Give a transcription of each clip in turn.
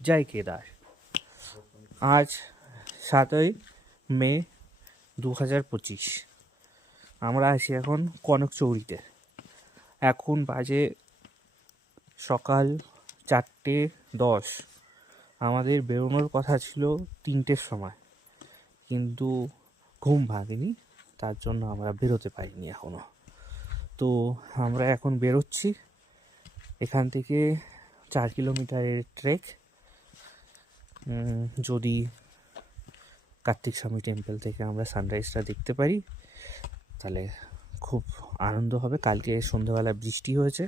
জয় কেদার। আজ 7ই মে 2025। আমরা আছি এখন কনকচৌরিতে। এখন বাজে সকাল 4:10। আমাদের বেরোনোর কথা ছিল 3টের সময়, কিন্তু ঘুম ভাঙেনি, তার জন্য আমরা বেরোতে পারিনি এখনও। তো আমরা এখন বেরোচ্ছি। এখান থেকে 4 কিলোমিটারের ট্রেক। যদি কার্তিক স্বামী টেম্পল থেকে আমরা সানরাইজটা দেখতে পারি তাহলে খুব আনন্দ হবে। কালকে সন্ধ্যেবেলা বৃষ্টি হয়েছে,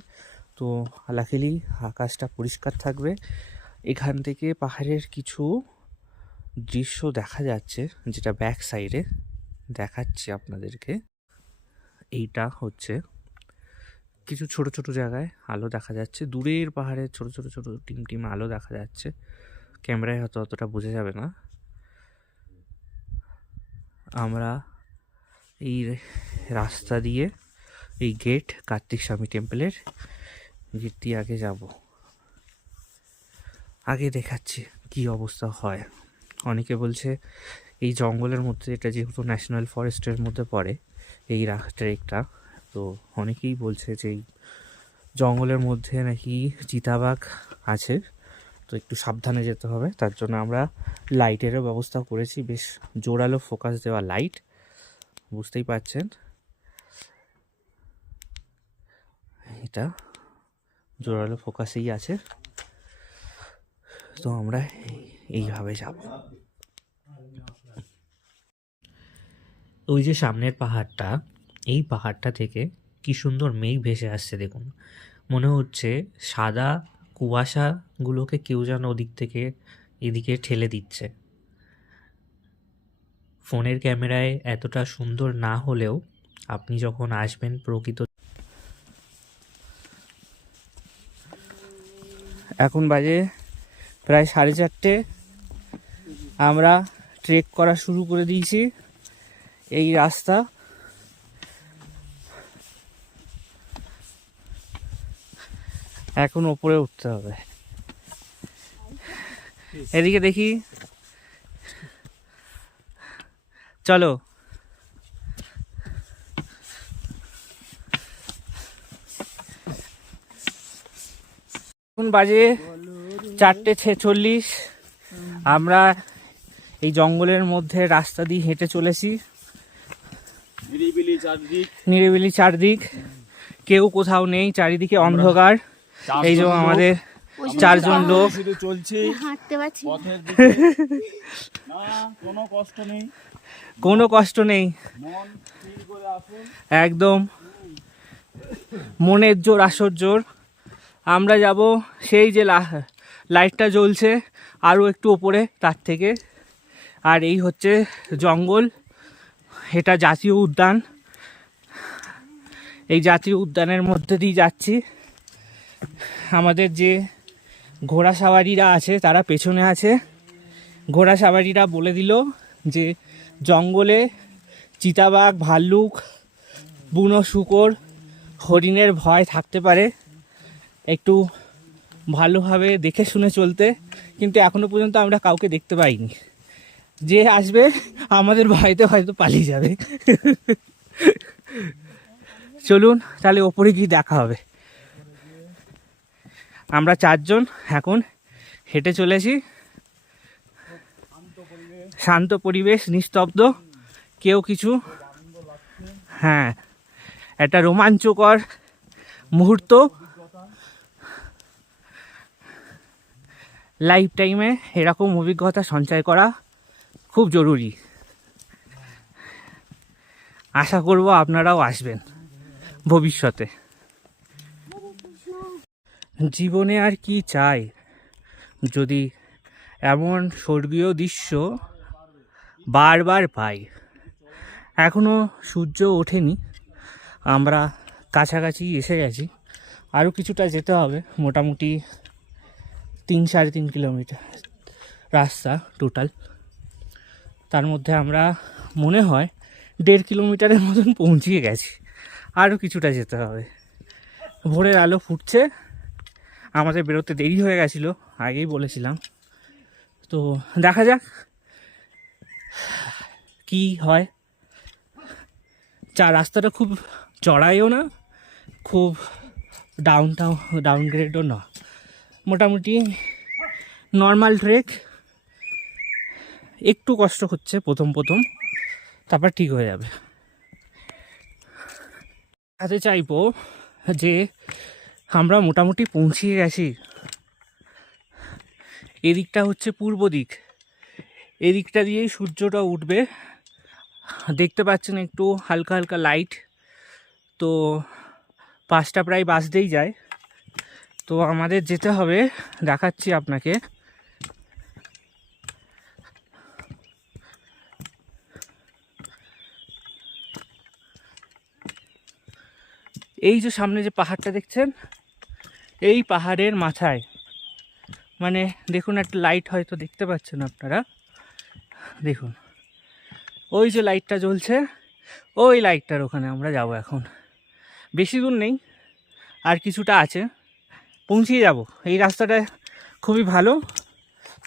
তো লাকিলি আকাশটা পরিষ্কার থাকবে। এখান থেকে পাহাড়ের কিছু দৃশ্য দেখা যাচ্ছে, যেটা ব্যাক সাইডে দেখাচ্ছি আপনাদেরকে। এইটা হচ্ছে কিছু ছোট ছোট জায়গায় আলো দেখা যাচ্ছে, দূরের পাহাড়ে ছোট ছোট ছোট টিম টিম আলো দেখা যাচ্ছে। ক্যামেরায় হয়তো অতটা বোঝা যাবে না। আমরা এই রাস্তা দিয়ে, এই গেট, কার্তিক স্বামী টেম্পলের গেট দিয়ে আগে যাব। আগে দেখাচ্ছি কি অবস্থা হয়। অনেকে বলছে এই জঙ্গলের মধ্যে, এটা যেহেতু ন্যাশনাল ফরেস্টের মধ্যে পড়ে এই ট্রেকটা, তো অনেকেই বলছে যে এই জঙ্গলের মধ্যে নাকি চিতাবাঘ আছে, তো একটু সাবধানে যেতে হবে। তার জন্য আমরা লাইটেরও ব্যবস্থা করেছি, বেশ জোরালো ফোকাস দেওয়া লাইট, বুঝতেই পারছেন। এটা জোরালো ফোকাসেই আছে। তো আমরা এইভাবে যাব। ওই যে সামনের পাহাড়টা, এই পাহাড়টা থেকে কি সুন্দর মেঘ ভেসে আসছে দেখুন। মনে হচ্ছে সাদা কুয়াশাগুলোকে কেউ যেন ওদিক থেকে এদিকে ঠেলে দিচ্ছে। ফোনের ক্যামেরায় এতটা সুন্দর না হলেও আপনি যখন আসবেন প্রকৃত। এখন বাজে প্রায় 4:30। আমরা ট্রেক করা শুরু করে দিয়েছি। এই রাস্তা এখন ওপরে উঠতে হবে। এদিকে দেখি, চলো। এখন বাজে 4:46। আমরা এই জঙ্গলের মধ্যে রাস্তা দিয়ে হেঁটে চলেছি। নিরিবিলি চারদিক, কেউ কোথাও নেই, চারিদিকে অন্ধকার। এই যে আমাদের 4জন লোক চলছে, কোনো কষ্ট নেই, একদম মনের জোর, আসর জোর। আমরা যাব সেই যে লাইটটা জ্বলছে আরও একটু ওপরে, তার থেকে। আর এই হচ্ছে জঙ্গল, এটা জাতীয় উদ্যান। এই জাতীয় উদ্যানের মধ্যে দিয়ে যাচ্ছি। আমাদের যে ঘোড়া সাওয়ারিরা আছে তারা পেছনে আছে। ঘোড়া সাওয়ারিরা বলে দিল যে জঙ্গলে চিতাবাঘ, ভাল্লুক, বুনো শূকর, হরিণের ভয় থাকতে পারে, একটু ভালোভাবে দেখে শুনে চলতে। কিন্তু এখনো পর্যন্ত আমরা কাউকে দেখতে পাইনি। যে আসবে আমাদের ভয়তে হয়তো পালিয়ে যাবে। চলুন তাহলে ওপরে গিয়ে দেখা হবে। আমরা 4জন এখন হেঁটে চলেছি। শান্ত পরিবেশ, নিস্তব্ধ, কেউ কিছু। হ্যাঁ, একটা রোমাঞ্চকর মুহূর্ত। লাইফ টাইমে এরকম অভিজ্ঞতা সঞ্চয় করা খুব জরুরি। আশা করব আপনারাও আসবেন ভবিষ্যতে। জীবনে আর কি চাই, যদি এমন স্বর্গীয় দৃশ্য বারবার পাই। এখনও সূর্য ওঠেনি, আমরা কাছাকাছি এসে গেছি। আরও কিছুটা যেতে হবে, মোটামুটি 3-3.5 কিলোমিটার রাস্তা টোটাল। তার মধ্যে আমরা মনে হয় 1.5 কিলোমিটারের মতন পৌঁছিয়ে গেছি। আরও কিছুটা যেতে হবে। ভোরের আলো ফুটছে। আমাদের বেরোতে দেরি হয়ে গেছিলো, আগেই বলেছিলাম। তো দেখা যাক কি হয়। রাস্তাটা খুব চড়াইও না, খুব ডাউনগ্রেডও না, মোটামুটি নর্মাল ট্রেক। একটু কষ্ট হচ্ছে প্রথম তারপর ঠিক হয়ে যাবে। দেখাতে চাইবো যে আমরা মোটামুটি পৌঁছিয়ে গেছি। এদিকটা হচ্ছে পূর্ব দিক, এদিকটা দিয়েই সূর্যটা উঠবে। দেখতে পাচ্ছেন একটু হালকা হালকা লাইট। তো 5টা প্রায় বাজতেই যায়, তো আমাদের যেতে হবে, দেখাচ্ছি আপনাকে। এই যে সামনে যে পাহাড়টা দেখছেন, এই পাহাড়ের মাথায়, মানে দেখুন একটা লাইট হয়তো দেখতে পাচ্ছেন আপনারা, দেখুন ওই যে লাইটটা জ্বলছে, ওই লাইটটার ওখানে আমরা যাব এখন। বেশি দূর নেই, আর কিছুটা আছে, পৌঁছিয়ে যাব। এই রাস্তাটা খুবই ভালো,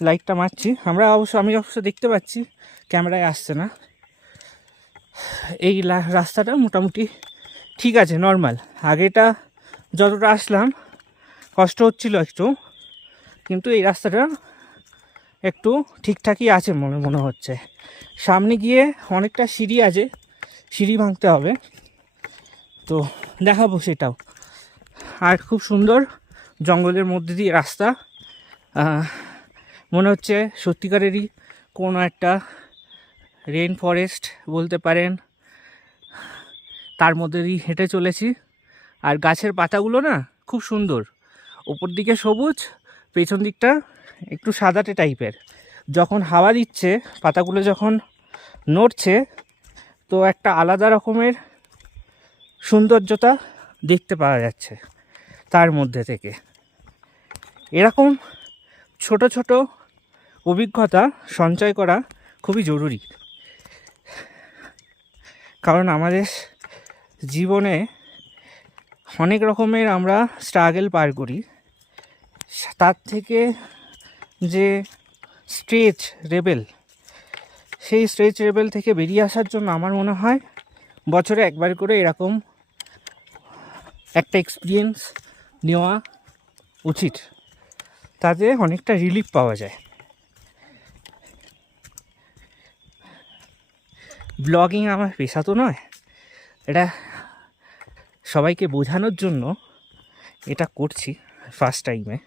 লাইটটা মারছি আমি অবশ্য দেখতে পাচ্ছি, ক্যামেরায় আসছে না। এই রাস্তাটা মোটামুটি ঠিক আছে, নর্মাল। আগেটা যতটা আসলাম কষ্ট হচ্ছিল একটু, কিন্তু এই রাস্তাটা একটু ঠিকঠাকই আছে মনে হচ্ছে। সামনে গিয়ে অনেকটা সিঁড়ি আছে, সিঁড়ি ভাঙতে হবে, তো দেখাবো সেটাও। আর খুব সুন্দর জঙ্গলের মধ্যে দিয়ে রাস্তা, মনে হচ্ছে সত্যিকারেরই কোনো একটা রেন ফরেস্ট বলতে পারেন, তার মধ্যে দিয়ে হেঁটে চলেছি। আর গাছের পাতাগুলো না খুব সুন্দর, ওপর দিকে সবুজ, পেছন দিকটা একটু সাদাটে টাইপের। যখন হাওয়া দিচ্ছে, পাতাগুলো যখন নড়ছে, তো একটা আলাদা রকমের সৌন্দর্যতা দেখতে পাওয়া যাচ্ছে তার মধ্যে থেকে। এরকম ছোট ছোট অভিজ্ঞতা সঞ্চয় করা খুবই জরুরি, কারণ আমাদের জীবনে অনেক রকমের আমরা স্ট্রাগল পার করি। তার থেকে যে স্ট্রেচ লেভেল, সেই স্ট্রেচ লেভেল থেকে বেরিয়ে আসার জন্য আমার মনে হয় বছরে একবার করে এরকম একটা এক্সপিরিয়েন্স নেওয়া উচিত, তাতে অনেকটা রিলিফ পাওয়া যায়। ব্লগিং আমার পেশা তো নয়, এটা সবাইকে বোঝানোর জন্য এটা করছি ফার্স্ট টাইমে।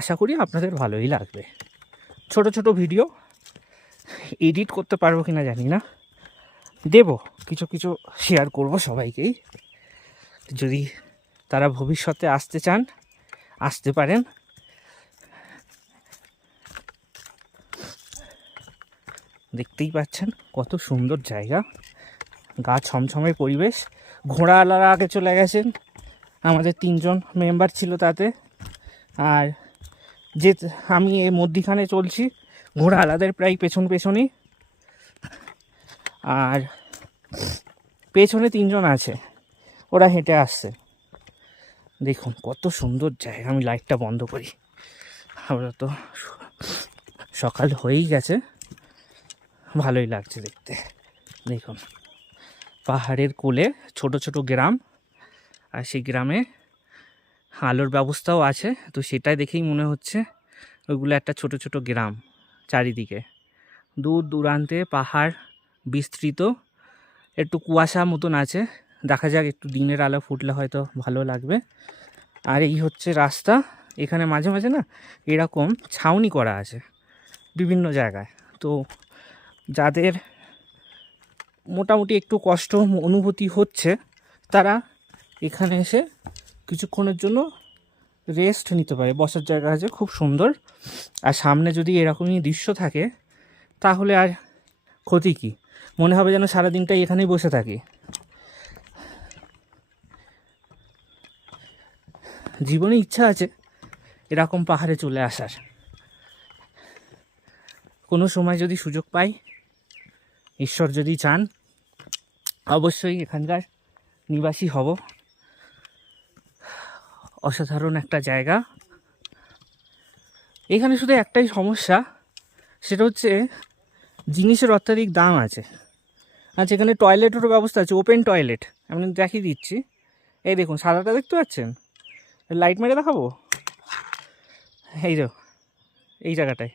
আশা করি আপনাদের ভালোই লাগবে। ছোট ছোট ভিডিও এডিট করতে পারবো কিনা জানি না, দেব কিছু কিছু শেয়ার করব সবাইকেই। যদি তারা ভবিষ্যতে আসতে চান, আসতে পারেন। দেখতেই পাচ্ছেন কত সুন্দর জায়গা, গা ছমছমে পরিবেশ। ঘোড়াওয়ালারা আগে চলে গেছেন, আমাদের 3জন মেম্বার ছিল তাতে, আর যে আমি এই মধ্যিখানে চলছি, ঘোড়াওয়ালাদের প্রায় পেছনেই, আর পেছনে 3জন আছে, ওরা হেঁটে আসছে। দেখুন কত সুন্দর জায়গা। আমি লাইটটা বন্ধ করি, আমরা তো সকাল হয়েই গেছে, ভালোই লাগছে দেখতে। দেখুন পাহাড়ের কোলে ছোট ছোট গ্রাম, আর সেই গ্রামে আলোর ব্যবস্থাও আছে, তো সেটাই দেখেই মনে হচ্ছে ওইগুলো একটা ছোট ছোট গ্রাম। চারিদিকে দূর দূরান্তে পাহাড় বিস্তৃত, একটু কুয়াশা মতন আছে, দেখা যাক একটু দিনের আলো ফুটলে হয়তো ভালো লাগবে। আর এই হচ্ছে রাস্তা। এখানে মাঝে মাঝে না এরকম ছাউনি করা আছে বিভিন্ন জায়গায়, তো যাদের মোটামুটি একটু কষ্ট অনুভূতি হচ্ছে, তারা এখানে এসে কিছুক্ষণের জন্য রেস্ট নিতে পারে। বসার জায়গা আছে খুব সুন্দর, আর সামনে যদি এরকমই দৃশ্য থাকে তাহলে আর ক্ষতি কী, মনে হবে যেন সারাদিনটাই এখানেই বসে থাকি। জীবনে ইচ্ছা আছে এরকম পাহাড়ে চলে আসার, কোনো সময় যদি সুযোগ পাই, ঈশ্বর যদি চান, অবশ্যই এখানকার নিবাসী হব। অসাধারণ একটা জায়গা, এখানে শুধু একটাই সমস্যা, সেটা হচ্ছে জিনিসের অত্যাধিক দাম আছে। আচ্ছা, এখানে টয়লেটেরও ব্যবস্থা আছে, ওপেন টয়লেট। আমি দেখিয়ে দিচ্ছি, এই দেখুন সাদাটা দেখতে পাচ্ছেন, লাইট মেরে দেখাবো, এই যে এই জায়গাটায়,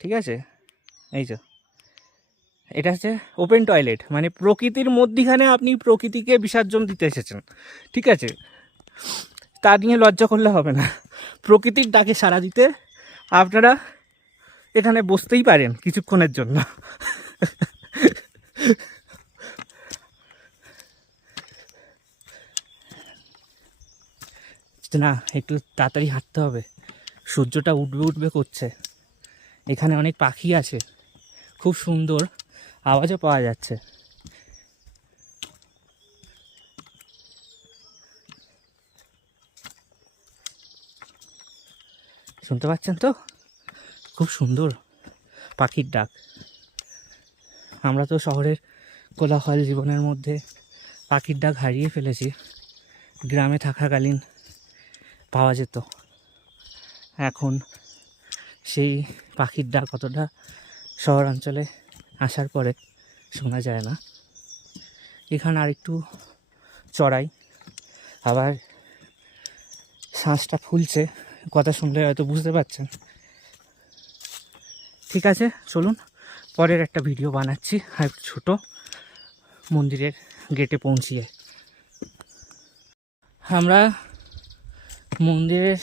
ঠিক আছে, এই যে এটা হচ্ছে ওপেন টয়লেট, মানে প্রকৃতির মধ্যিখানে আপনি প্রকৃতিকে বিসর্জন দিতে এসেছেন, ঠিক আছে, তা নিয়ে লজ্জা করলে হবে না। প্রকৃতির ডাকে সাড়া দিতে আপনারা এখানে বসতেই পারেন কিছুক্ষণের জন্য। না, একটু তাড়াতাড়ি হাঁটতে হবে, সূর্যটা উঠবে উঠবে করছে। এখানে অনেক পাখি আছে, খুব সুন্দর আওয়াজও পাওয়া যাচ্ছে। শুনতে পাচ্ছেন তো, খুব সুন্দর পাখির ডাক। আমরা তো শহরের কোলাহল জীবনের মধ্যে পাখির ডাক হারিয়ে ফেলেছি, গ্রামে থাকাকালীন পাওয়া যেত। এখন সেই পাখির ডাক কতটা শহরাঞ্চলে আসার পরে শোনা যায় না। এখানে আরেকটু চড়াই, আবার শ্বাসটা ফুলছে, কথা শুনলে হয়তো বুঝতে পারছেন। ঠিক আছে, চলুন পরের একটা ভিডিও বানাচ্ছি, আর ছোট মন্দিরের গেটে পৌঁছিয়ে। আমরা মন্দিরের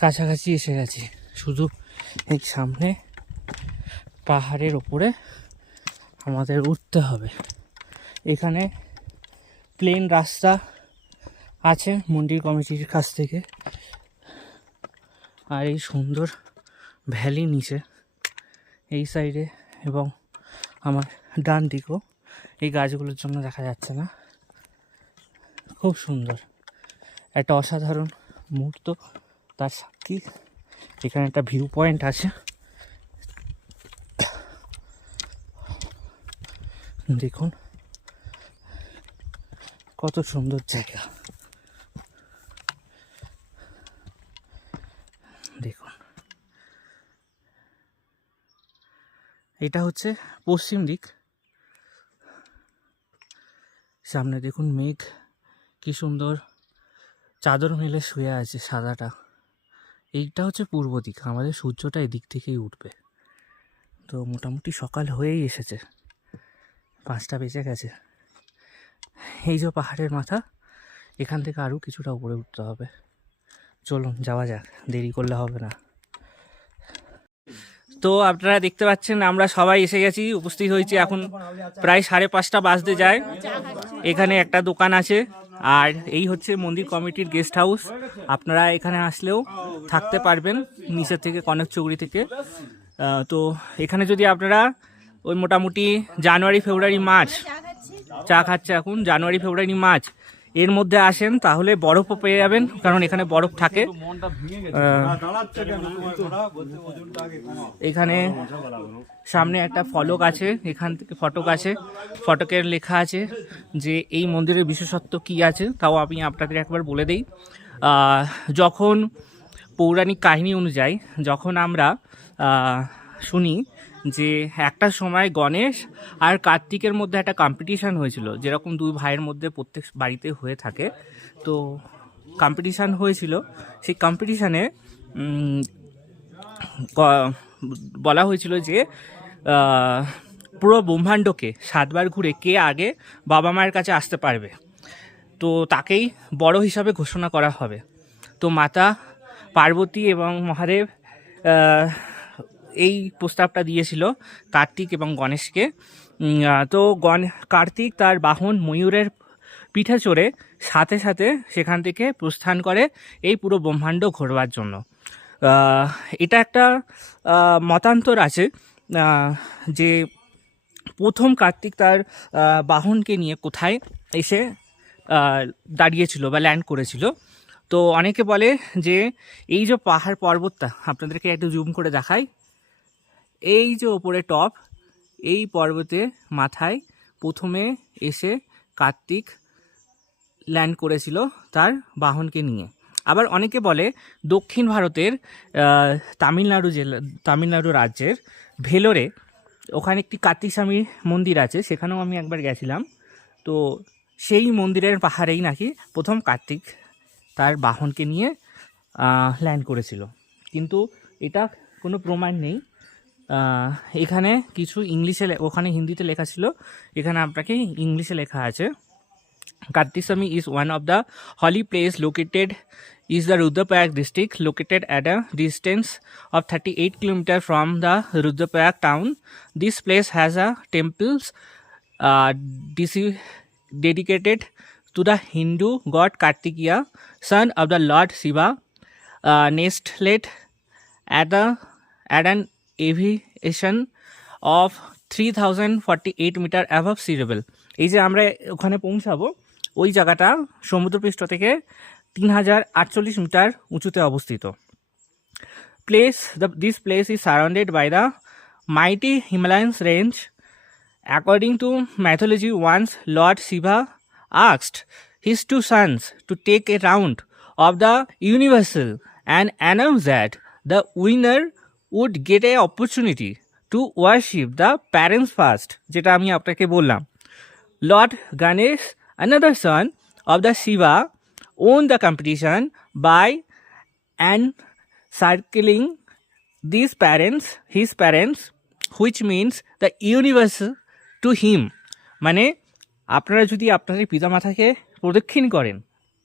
কাছাকাছি এসে গেছি, শুধু এই সামনে পাহাড়ের ওপরে আমাদের উঠতে হবে। এখানে প্লেন রাস্তা আছে মন্দির কমিটির কাছ থেকে, আর এই সুন্দর ভ্যালি নিচে এই সাইডে, এবং আমার ডান দিকেও এই গাছগুলোর জন্য দেখা যাচ্ছে না। খুব সুন্দর একটা অসাধারণ মুহূর্ত, তার সাক্ষী এখানে একটা ভিউ পয়েন্ট আছে, দেখুন কত সুন্দর জায়গা। দেখুন, এটা হচ্ছে পশ্চিম দিক। সামনে দেখুন মেঘ কি সুন্দর চাদর মেলে শুয়ে আছে সাদাটা। এইটা হচ্ছে পূর্ব দিক, আমাদের সূর্যটা এদিক থেকেই উঠবে। তো মোটামুটি সকাল হয়েই এসেছে, 5টা বেজে গেছে। এই যে পাহাড়ের মাথা, এখান থেকে আরও কিছুটা উপরে উঠতে হবে। চলুন যাওয়া যাক, দেরি করলে হবে না। তো আপনারা দেখতে পাচ্ছেন আমরা সবাই এসে গেছি, উপস্থিত হয়েছি। এখন প্রায় 5:30 বাজতে যায়। এখানে একটা দোকান আছে, আর এই হচ্ছে মন্দির কমিটির গেস্ট হাউস। আপনারা এখানে আসলেও থাকতে পারবেন নিচের থেকে, কনক চৌড়ি থেকে। তো এখানে যদি আপনারা ওই মোটামুটি জানুয়ারি ফেব্রুয়ারি মার্চ, চা খাচ্ছে এখন, জানুয়ারি ফেব্রুয়ারি মার্চ এর মধ্যে আসেন, তাহলে বরফও পেয়ে যাবেন, কারণ এখানে বরফ থাকে। এখানে সামনে একটা ফলক আছে, এখান থেকে ফটক আছে, ফটকের লেখা আছে যে এই মন্দিরের বিশেষত্ব কি আছে, তাও আমি আপনাদের একবার বলে দিই। যখন পৌরাণিক কাহিনী অনুযায়ী, যখন আমরা শুনি যে একটা সময় গণেশ আর কার্তিকের মধ্যে একটা কম্পিটিশান হয়েছিল, যেরকম দুই ভাইয়ের মধ্যে প্রত্যেক বাড়িতে হয়ে থাকে। তো কম্পিটিশান হয়েছিল, সেই কম্পিটিশানে বলা হয়েছিল যে পুরো ব্রহ্মাণ্ডকে 7বার ঘুরে কে আগে বাবা মায়ের কাছে আসতে পারবে, তো তাকেই বড় হিসাবে ঘোষণা করা হবে। তো মাতা পার্বতী এবং মহাদেব এই প্রস্তাবটা দিয়েছিল কার্তিক এবং গণেশকে। তো কার্তিক তার বাহন ময়ূরের পিঠে চড়ে সাথে সাথে সেখান থেকে প্রস্থান করে এই পুরো ব্রহ্মাণ্ড ঘোরবার জন্য। এটা একটা মতান্তর আছে যে প্রথম কার্তিক তার বাহনকে নিয়ে কোথায় এসে দাঁড়িয়েছিল বা ল্যান্ড করেছিল। তো অনেকে বলে যে এই যে পাহাড় পর্বতটা, আপনাদেরকে একটু জুম করে দেখাই, এই যে ওপরে টপ, এই পর্বতের মাথায় প্রথমে এসে কার্তিক ল্যান্ড করেছিল তার বাহনকে নিয়ে। আবার অনেকে বলে দক্ষিণ ভারতের তামিলনাড়ু রাজ্যের ভেলোরে ওখানে একটি কার্তিক স্বামী মন্দির আছে, সেখানেও আমি একবার গেছিলাম। তো সেই মন্দিরের পাহাড়েই নাকি প্রথম কার্তিক তার বাহনকে নিয়ে ল্যান্ড করেছিল, কিন্তু এটা কোনো প্রমাণ নেই। এখানে কিছু ইংলিশে, ওখানে হিন্দিতে লেখা ছিল, এখানে আপনাকে ইংলিশে লেখা আছে। Kartisami is one of the holy place located is the Rudraprayag district, located at a distance of 38 km from the Rudraprayag town. This place has a temples dedicated to the Hindu god Kartikeya, son of the Lord Shiva, nestled at an elevation of 3048 metres above sea level. এই যে আমরা ওখানে পৌঁছাবো, ওই জায়গাটা সমুদ্রপৃষ্ঠ থেকে 3048 metre উঁচুতে অবস্থিত। This place is surrounded by the mighty Himalayan range. According to mythology, once Lord Shiva asked his two sons to take a round of the universal and announced that the winner would get an opportunity to worship the parents first, যেটা আমি আপনাকে বললাম। Lord Ganesh, another son of the Shiva, won the competition by encircling his parents, which means the universe to him. মানে আপনারা যদি আপনাদের পিতামাতাকে প্রদক্ষিণ করেন,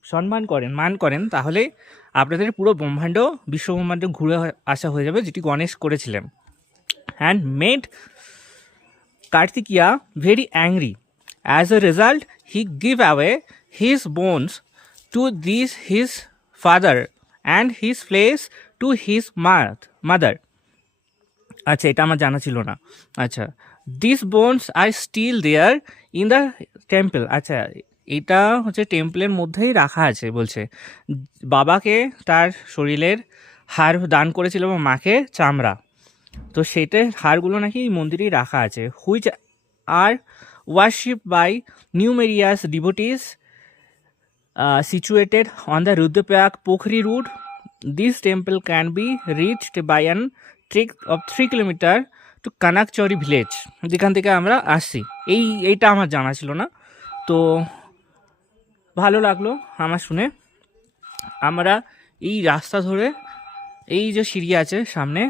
সম্মান করেন, মান করেন, তাহলে আপনাদের পুরো বিশ্বব্রহ্মাণ্ড ঘুরে আসা হয়ে যাবে, যেটি গণেশ করেছিলেন। and made Kartikeya very angry. As a result, he gave away his bones to his father and his flesh to his mother. আচ্ছা, এটা আমার জানা ছিল না। আচ্ছা, these bones are still there in the temple. আচ্ছা, এটা হচ্ছে টেম্পলের মধ্যেই রাখা আছে বলছে। বাবাকে তার শরীরের হাড় দান করেছিল এবং মাকে চামড়া, তো সেটার হাড়গুলো নাকি মন্দিরেই রাখা আছে। Which are worshipped by numerous devotees situated on the Rudraprayag Pokhri route. This temple can be reached by an trek of 3 km to Kanakchori village, যেখান থেকে আমরা আসছি। এইটা আমার জানা ছিল না, তো ভালো লাগলো আমার শুনে। আমরা এই রাস্তা ধরে, এই যে সিঁড়ি আছে সামনে,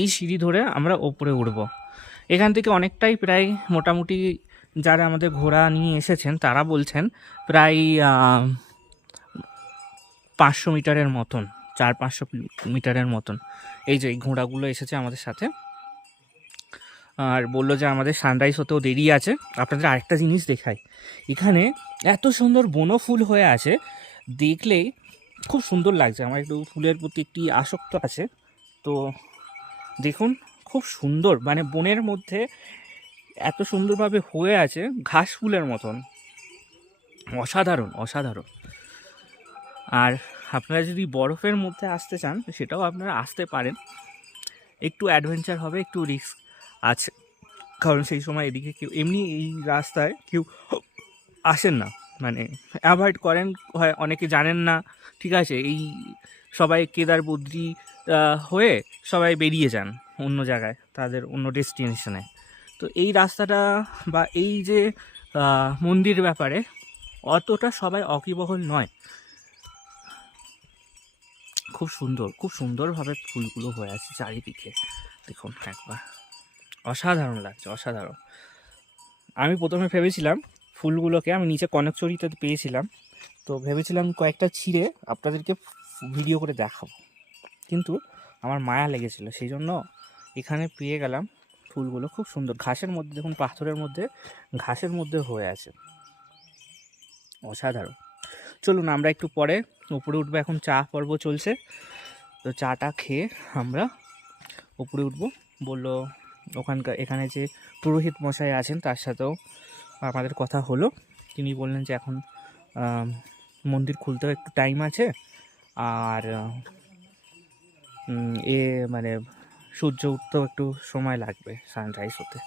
এই সিঁড়ি ধরে আমরা ওপরে উঠব। এখান থেকে অনেকটাই, প্রায় মোটামুটি যারা আমাদের ঘোড়া নিয়ে এসেছেন তারা বলছেন প্রায় 500 মিটারের মতন, 400-500 মিটারের মতন। এই যে এই ঘোড়াগুলো এসেছে আমাদের সাথে, আর বললো যে আমাদের সানরাইজ হতেও দেরি আছে। আপনাদের আরেকটা জিনিস দেখাই, এখানে এত সুন্দর বনফুল হয়ে আছে, দেখলেই খুব সুন্দর লাগছে। আমার একটু ফুলের প্রতি একটি আসক্ত আছে, তো দেখুন খুব সুন্দর, মানে বনের মধ্যে এত সুন্দরভাবে হয়ে আছে, ঘাস ফুলের মতন, অসাধারণ অসাধারণ। আর আপনারা যদি বরফের মধ্যে আসতে চান সেটাও আপনারা আসতে পারেন, একটু অ্যাডভেঞ্চার হবে, একটু রিস্ক আছে, কারণ সেই সময় এদিকে কেউ এমনি এই রাস্তায় কেউ আসেন না, মানে অ্যাভয়েড করেন, হয় অনেকে জানেন না, ঠিক আছে, এই সবাই কেদার বদ্রী হয়ে সবাই বেরিয়ে যান অন্য জায়গায়, তাদের অন্য ডেস্টিনেশনে। তো এই রাস্তাটা বা এই যে মন্দির ব্যাপারে অতটা সবাই অকিবহল নয়। খুব সুন্দর, খুব সুন্দরভাবে ফুলগুলো হয়ে আছে চারিদিকে, দেখুন একবার, অসাধারণ লাগছে, অসাধারণ। আমি প্রথমে ভেবেছিলাম ফুলগুলোকে আমি নিচে কনকচুরিতে পেয়েছিলাম, তো ভেবেছিলাম কয়েকটা ছিঁড়ে আপনাদেরকে ভিডিও করে দেখাবো, কিন্তু আমার মায়া লেগেছিল, সেই জন্য এখানে পেয়ে গেলাম ফুলগুলো। খুব সুন্দর, ঘাসের মধ্যে, দেখুন পাথরের মধ্যে, ঘাসের মধ্যে হয়ে আছে, অসাধারণ। চলুন আমরা একটু পরে উপরে উঠবো, এখন চা পর্ব চলছে, তো চাটা খেয়ে আমরা উপরে উঠবো। বললো এখানে যে পুরোহিত মশাই আছেন তার সাথেও আমাদের কথা হলো, তিনি বললেন যে এখন মন্দির খুলতেও একটু টাইম আছে, আর মানে সূর্য উঠতেও একটু সময় লাগবে সানরাইজ হতে।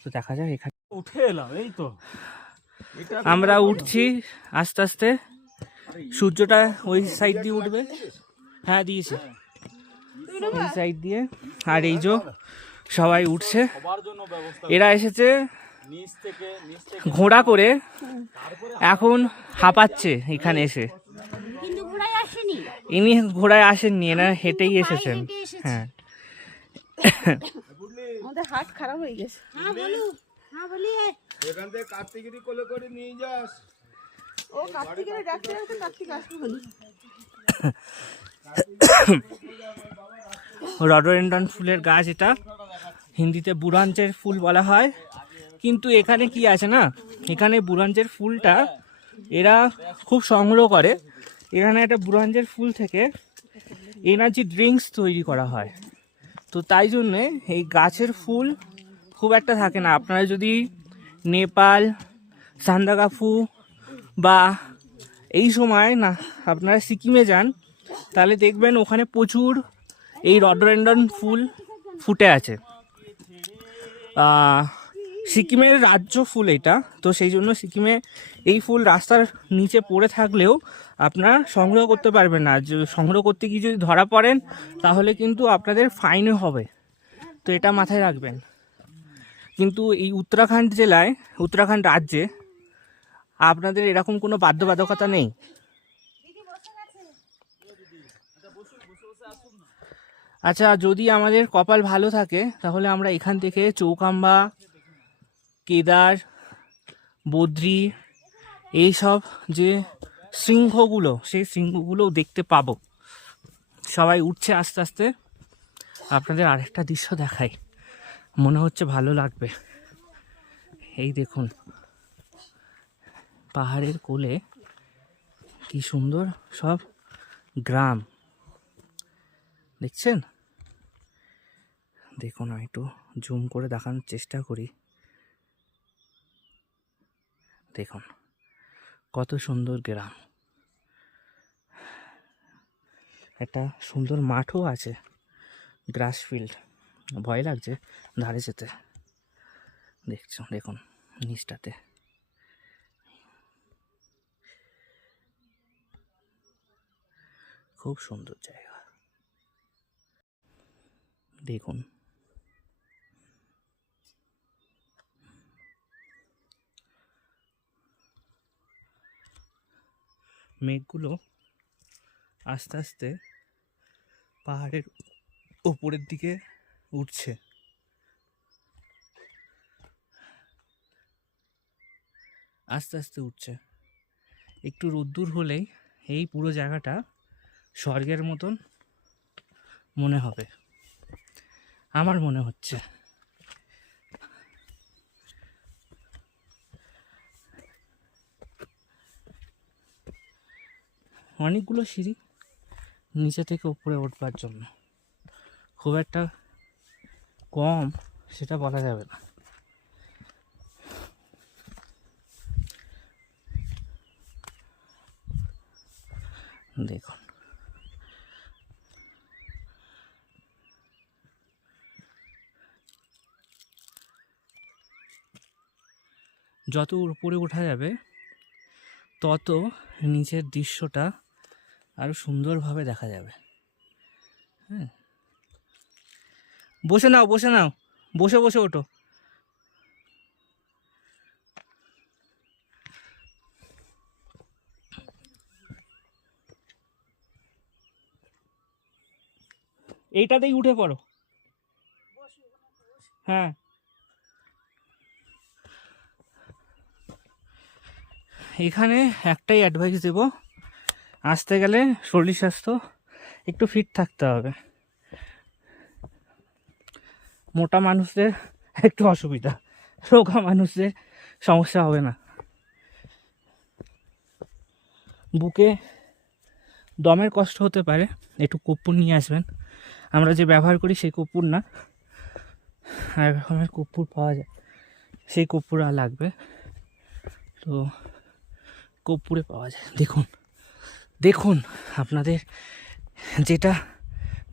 তো দেখা যাক, এখানে উঠে এলাম, এই তো আমরা উঠছি আস্তে আস্তে। সূর্যটা ওই সাইড দিয়ে উঠবে। হ্যাঁ দিয়েছে, এই সাইড দিয়ে। আর এই যে সবাই উঠছে, এরা এসেছে ঘোড়া করে, এখন হাঁপাচ্ছে এখানে এসে। ইনি ঘোড়ায় আসেননি, এরা হেঁটেই এসেছেন। হ্যাঁ আমাদের হাত খারাপ হয়ে গেছে। এখান থেকে কার্তিকেরই কোলে করে নিয়ে যাস। ও কার্তিকের ডাকতে ডাকতে কার্তিক আসবে বলি। রডোডেন্ড্রন ফুলের গাছ, এটা হিন্দিতে বুড়াঞ্চের ফুল বলা হয়। কিন্তু এখানে কি আছে না, এখানে বুড়াঞ্চের ফুলটা এরা খুব সংগ্রহ করে। এখানে একটা বুড়াঞ্চের ফুল থেকে এনার্জি ড্রিঙ্কস তৈরি করা হয়। তো তাই জন্যে এই গাছের ফুল খুব একটা থাকে না। আপনারা যদি নেপাল, সান্দাকাফু বা এই সময় না আপনারা সিকিমে যান, তাহলে দেখবেন ওখানে প্রচুর এই রডোডেন্ড্রন ফুল ফুটে আছে। সিকিমের রাজ্য ফুল এটা, তো সেই জন্য সিকিমে এই ফুল রাস্তার নিচে পড়ে থাকলেও আপনারা সংগ্রহ করতে পারবেন না। সংগ্রহ করতে গিয়ে যদি ধরা পড়েন তাহলে কিন্তু আপনাদের ফাইনও হবে, তো এটা মাথায় রাখবেন। কিন্তু এই উত্তরাখণ্ড জেলায়, উত্তরাখণ্ড রাজ্যে আপনাদের এরকম কোনো বাধ্যবাধকতা নেই। আচ্ছা, যদি আমাদের কপাল ভালো থাকে তাহলে আমরা এখান থেকে চৌকাম্বা, কেদার, বদ্রি, এইসব যে শৃঙ্গগুলো, সেই শৃঙ্গগুলোও দেখতে পাবো। সবাই উঠছে আস্তে আস্তে। আপনাদের আরেকটা দৃশ্য দেখাই, মনে হচ্ছে ভালো লাগবে। এই দেখুন, পাহাড়ের কোলে কি সুন্দর সব গ্রাম, দেখছেন? দেখুন, আমি একটু জুম করে দেখানোর চেষ্টা করি। দেখুন কত সুন্দর গ্রাম, একটা সুন্দর মাঠও আছে, গ্রাস ফিল্ড। ভয় লাগছে ধারে যেতে। দেখুন নিচটাতে খুব সুন্দর জায়গা। দেখুন মেঘগুলো আস্তে আস্তে পাহাড়ের ওপরের দিকে উঠছে। আস্তে আস্তে উঠছে। একটু রোদ্দুর হলেই এই পুরো জায়গাটা স্বর্গের মতন মনে হবে, আমার মনে হচ্ছে। অনেকগুলো সিঁড়ি নিচে থেকে উপরে উঠবার জন্য, খুব একটা কম সেটা বলা যাবে না। দেখুন যত উপরে ওঠা যাবে তত নিচের দৃশ্যটা আরো সুন্দরভাবে দেখা যাবে। হ্যাঁ, বসে নাও, বসে নাও, বসে বসে ওঠো। এইটাতেই উঠে পড়ো। হ্যাঁ, এখানে একটাই অ্যাডভাইস দেব, আসতে গেলে শরীর স্বাস্থ্য একটু ফিট থাকতে হবে। মোটা মানুষদের একটু অসুবিধা, রোগা মানুষদের সমস্যা হবে না। বুকে দমের কষ্ট হতে পারে, একটু কর্পূর নিয়ে আসবেন। আমরা যে ব্যবহার করি সেই কর্পূর না, আর রকমের কর্পূর পাওয়া যায়, সেই কর্পূর আর লাগবে। তো কর্পূরে পাওয়া যায়। দেখুন দেখুন, আপনাদের যেটা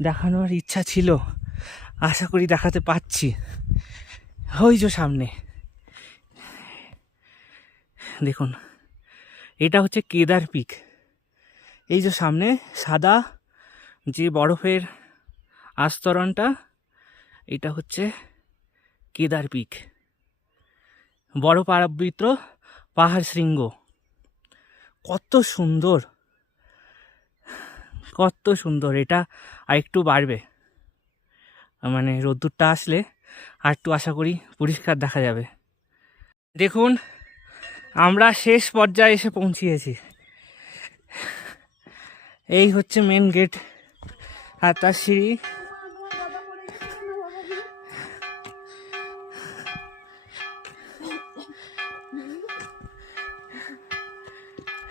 দেখানোর ইচ্ছা ছিল আশা করি দেখাতে পাচ্ছি। ওই যে সামনে দেখুন, এটা হচ্ছে কেদার পিক। এই যে সামনে সাদা যে বরফের আস্তরণটা, এটা হচ্ছে কেদার পিক, বরফ আবৃত পাহাড় শৃঙ্গ। কত সুন্দর, কত সুন্দর। এটা আর একটু বাড়বে, মানে রোদ্দুরটা আসলে আর একটু আশা করি পরিষ্কার দেখা যাবে। দেখুন আমরা শেষ পর্যায়ে এসে পৌঁছিয়েছি। এই হচ্ছে মেন গেট আর তার সিঁড়ি।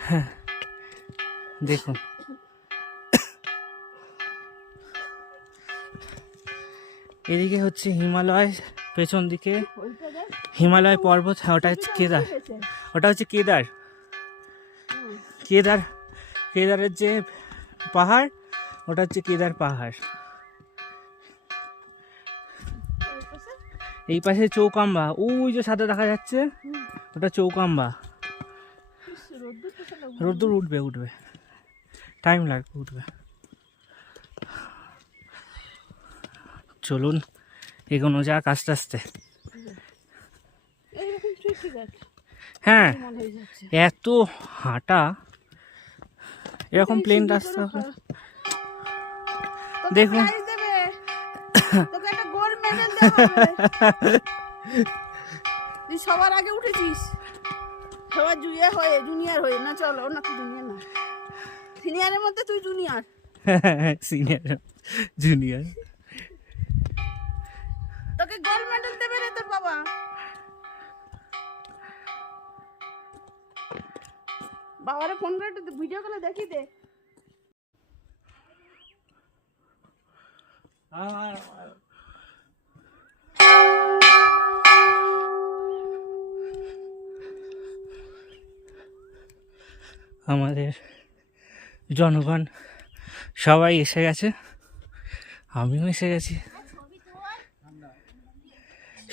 হ্যাঁ দেখুন, এদিকে হচ্ছে হিমালয়, পেছন দিকে হিমালয় পর্বত। হ্যাঁ ওটা হচ্ছে কেদার, ওটা হচ্ছে কেদার। কেদার, কেদারের যে পাহাড় ওটা হচ্ছে কেদার পাহাড়। এই পাশে চৌকাম্বা, ওই যে সাদা দেখা যাচ্ছে ওটা চৌকাম্বা। রোদ্দুর উঠবে উঠবে, টাইম লাগবে উঠবে। চলুন এগোনো যাক আস্তে আস্তে। হ্যাঁ এত হাঁটা, এরকম প্লেন রাস্তা হবে। দেখুন তুই সবার আগে উঠেছিস, সবার জুনিয়র হয়ে না। চলো না, তুই জুনিয়র না, সিনিয়রের মধ্যে তুই জুনিয়র। সিনিয়র জুনিয়র, তোকে গোল্ড মেডেল দেবে রে তোর বাবা। বাবারে ফোন করে একটু ভিডিও কলে দেখি দে। আমাদের জনগণ সবাই এসে গেছে, আমিও এসে গেছি।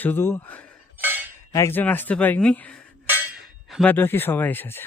শুধু একজন আসতে পারিনি, বাদ বাকি সবাই এসেছে।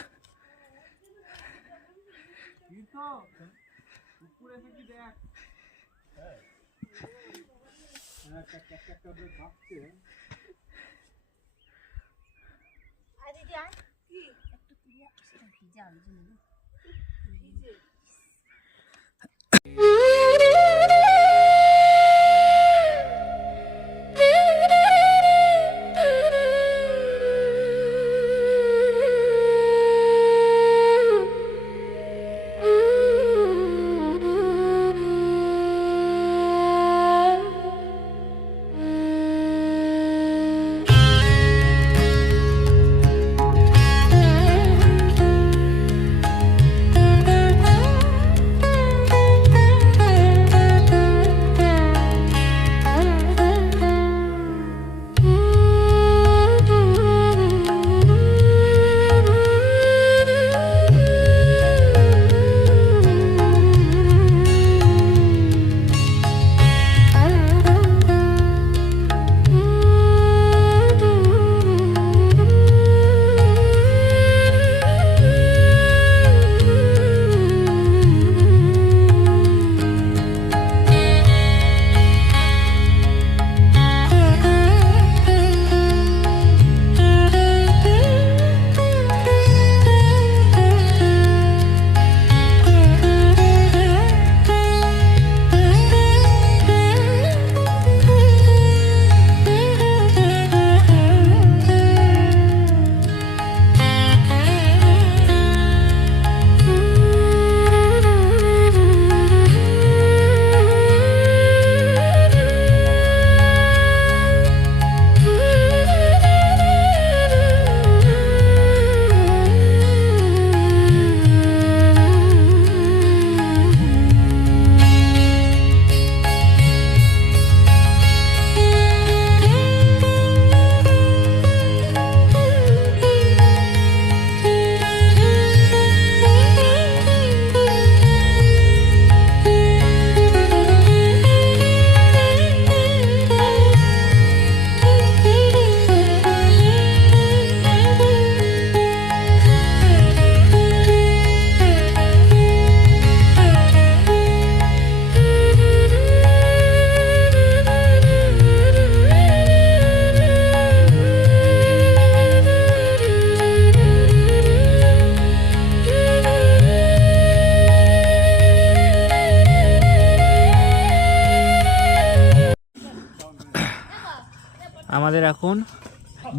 আমাদের এখন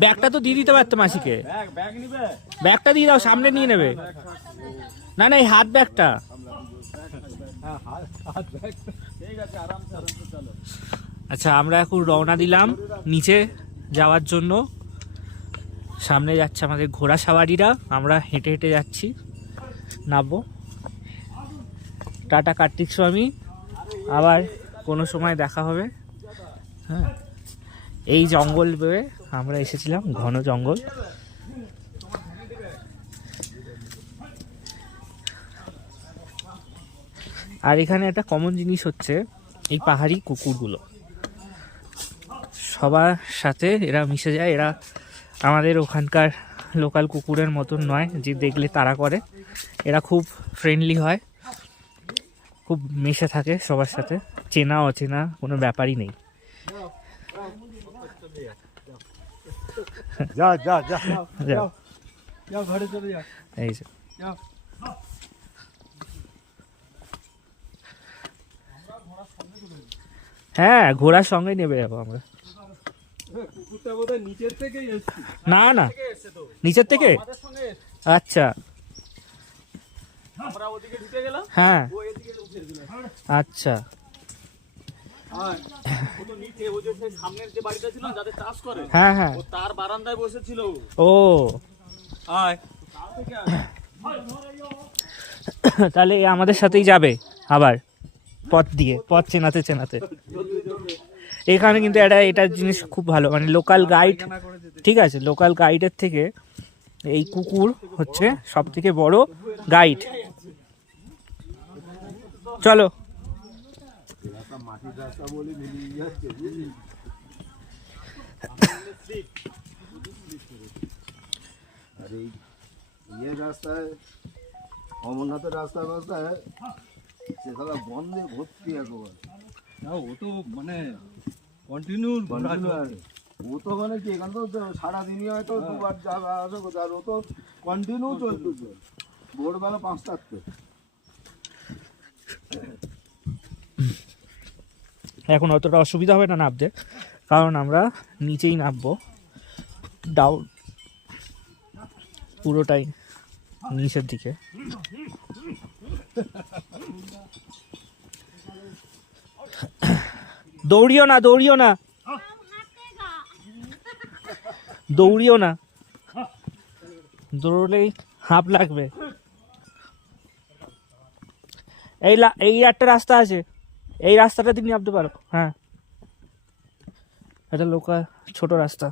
ব্যাগটা তো দিয়ে দিতে পারতো মাসিকে, ব্যাগ নিবে? ব্যাগটা দিয়ে দাও, সামনে নিয়ে নেবে। না না, এই হাত ব্যাগটা। ঠিক আছে, আরামসে আরামসে চলো। আচ্ছা, আমরা এখন রওনা দিলাম নিচে যাওয়ার জন্য। সামনে যাচ্ছে আমাদের ঘোড়া সাওয়ারিরা, আমরা হেঁটে হেঁটে যাচ্ছি, নামবো। টাটা কার্তিক স্বামী, আবার কোনো সময় দেখা হবে। হ্যাঁ, এই জঙ্গল বেয়ে আমরা এসেছিলাম, ঘন জঙ্গল। আর এখানে একটা কমন জিনিস হচ্ছে এই পাহাড়ি কুকুরগুলো, সবার সাথে এরা মিশে যায়। এরা আমাদের ওখানকার লোকাল কুকুরের মতন নয় যে দেখলে তাড়া করে। এরা খুব ফ্রেন্ডলি হয়, খুব মিশে থাকে সবার সাথে, চেনা অচেনা কোনো ব্যাপারই নেই। যা যা যা যাও, যা ঘরে চলে যা। এই যে যা। হ্যাঁ, ঘোড়ার সঙ্গে নেবে যাবো আমরা। কুকুরটা বোধহয় নিচের থেকেই এসছে। না না, নিচের থেকে? আমাদের সঙ্গে এসছে। আচ্ছা, আমরা ওদিকে ঢুকে গেলাম, হ্যাঁ ও এদিকে উঠে দিল। আচ্ছা। আর ও তো নিচে, ও যে সেই সামনের যে বাড়িটা ছিল না, যাদের চাষ করে, হ্যাঁ হ্যাঁ, ও তার বারান্দায় বসেছিল। ও আয় তা থেকে আয়। তাহলে এ আমাদের সাথেই যাবে আবার পথ দিয়ে, পথ চেনাতে চেনাতে। এখানে কিন্তু এটা জিনিস খুব ভালো, মানে লোকাল গাইড, ঠিক আছে, লোকাল গাইডের থেকে এই কুকুর হচ্ছে সব থেকে বড় গাইড। চলো, মাটির রাস্তা বলে মিলিয়ে যাচ্ছে, বুঝলি? আর এই রাস্তায়, অমরনাথের রাস্তায় সেখানে বন্ধে ভর্তি একেবারে। ও তো মানে কন্টিনিউ, ও তো মানে কি, এখানে তো সারাদিনই হয়তো দুবার যাবে আসবে কোথায়, আর ও তো কন্টিনিউ চলতেছে ভোরবেলা 5টাতে। এখন অতটা অসুবিধা হবে না নামতে, কারণ আমরা নিচেই নামবো, ডাউন পুরোটাই নিচের দিকে। দৌড়িও না, দৌড়িও না, দৌড়িও না, দৌড়লেই হাঁপ লাগবে। এই একটা রাস্তা আছে, এই রাস্তাটা দিয়ে নামতে পারো। হ্যাঁ, এটা লোকাল ছোট রাস্তা।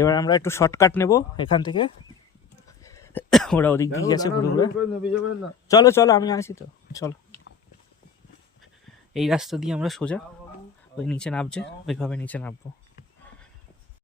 এবার আমরা একটু শর্টকাট নেব এখান থেকে, ওরা ওদিক দিয়ে গেছে ঘুরে ঘুরে। চলো চলো, আমি আসি তো, চলো। এই রাস্তা দিয়ে আমরা সোজা ওই নিচে নামছে, ওইভাবে নিচে নামবো।